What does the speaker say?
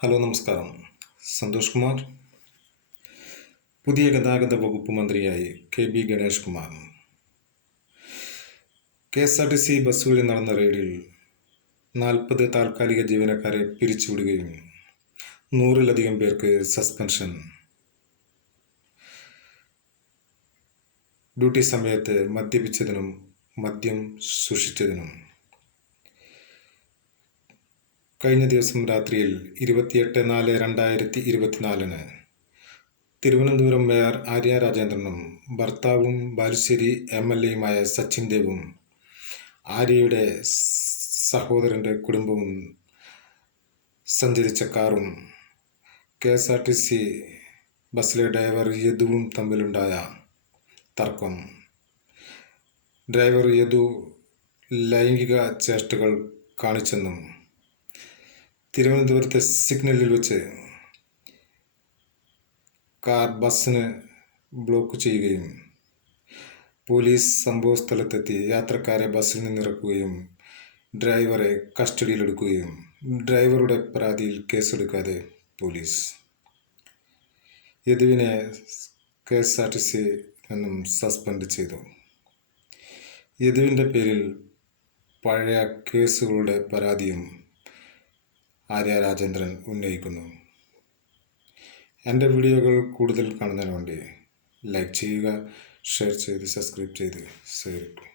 Hello നമസ്കാരം. സന്തോഷ് കുമാർ. പുതിയ ഗതാഗത വകുപ്പ് മന്ത്രിയായി K B Ganesh Kumar. K S R T C ബസ്സുകളിൽ നടന്ന റെയ്ഡിൽ നാൽപ്പത് താൽക്കാലിക ജീവനക്കാരെ പിരിച്ചുവിടുകയും നൂറിലധികം പേർക്ക് സസ്പെൻഷൻ. ഡ്യൂട്ടി സമയത്ത് മദ്യപിച്ചതിനും മദ്യം സൂക്ഷിച്ചതിനും കഴിഞ്ഞ ദിവസം രാത്രിയിൽ ഇരുപത്തിയെട്ട് നാല് രണ്ടായിരത്തി ഇരുപത്തിനാലിന് തിരുവനന്തപുരം മേയർ ആര്യ രാജേന്ദ്രനും ഭർത്താവും ബാലുശ്ശേരി എം എൽ എയുമായ സച്ചിൻ ദേവും ആര്യയുടെ സഹോദരന്റെ കുടുംബവും സഞ്ചരിച്ച കാറും K S R T C ബസ്സിലെ ഡ്രൈവർ യദുവും തമ്മിലുണ്ടായ തർക്കം. ഡ്രൈവർ യദു ലൈംഗിക ചേഷ്ടകൾ കാണിച്ചെന്നും തിരുവനന്തപുരത്തെ സിഗ്നലിൽ വെച്ച് കാർ ബസ്സിന് ബ്ലോക്ക് ചെയ്യുകയും പോലീസ് സംഭവസ്ഥലത്തെത്തി യാത്രക്കാരെ ബസ്സിൽ നിന്നിറക്കുകയും ഡ്രൈവറെ കസ്റ്റഡിയിലെടുക്കുകയും ഡ്രൈവറുടെ പരാതിയിൽ കേസെടുക്കാതെ police. യദുവിനെ K S R T C suspend ചെയ്തു. യദുവിന്റെ പേരിൽ പഴയ കേസുകളുടെ പരാതിയും ആര്യ രാജേന്ദ്രൻ ഉന്നയിക്കുന്നു. എന്റെ വീഡിയോകൾ കൂടുതൽ കാണുന്നതിന് വേണ്ടി ലൈക്ക് ചെയ്യുക ഷെയർ ചെയ്ത് സബ്സ്ക്രൈബ് ചെയ്ത് സേവിക്കും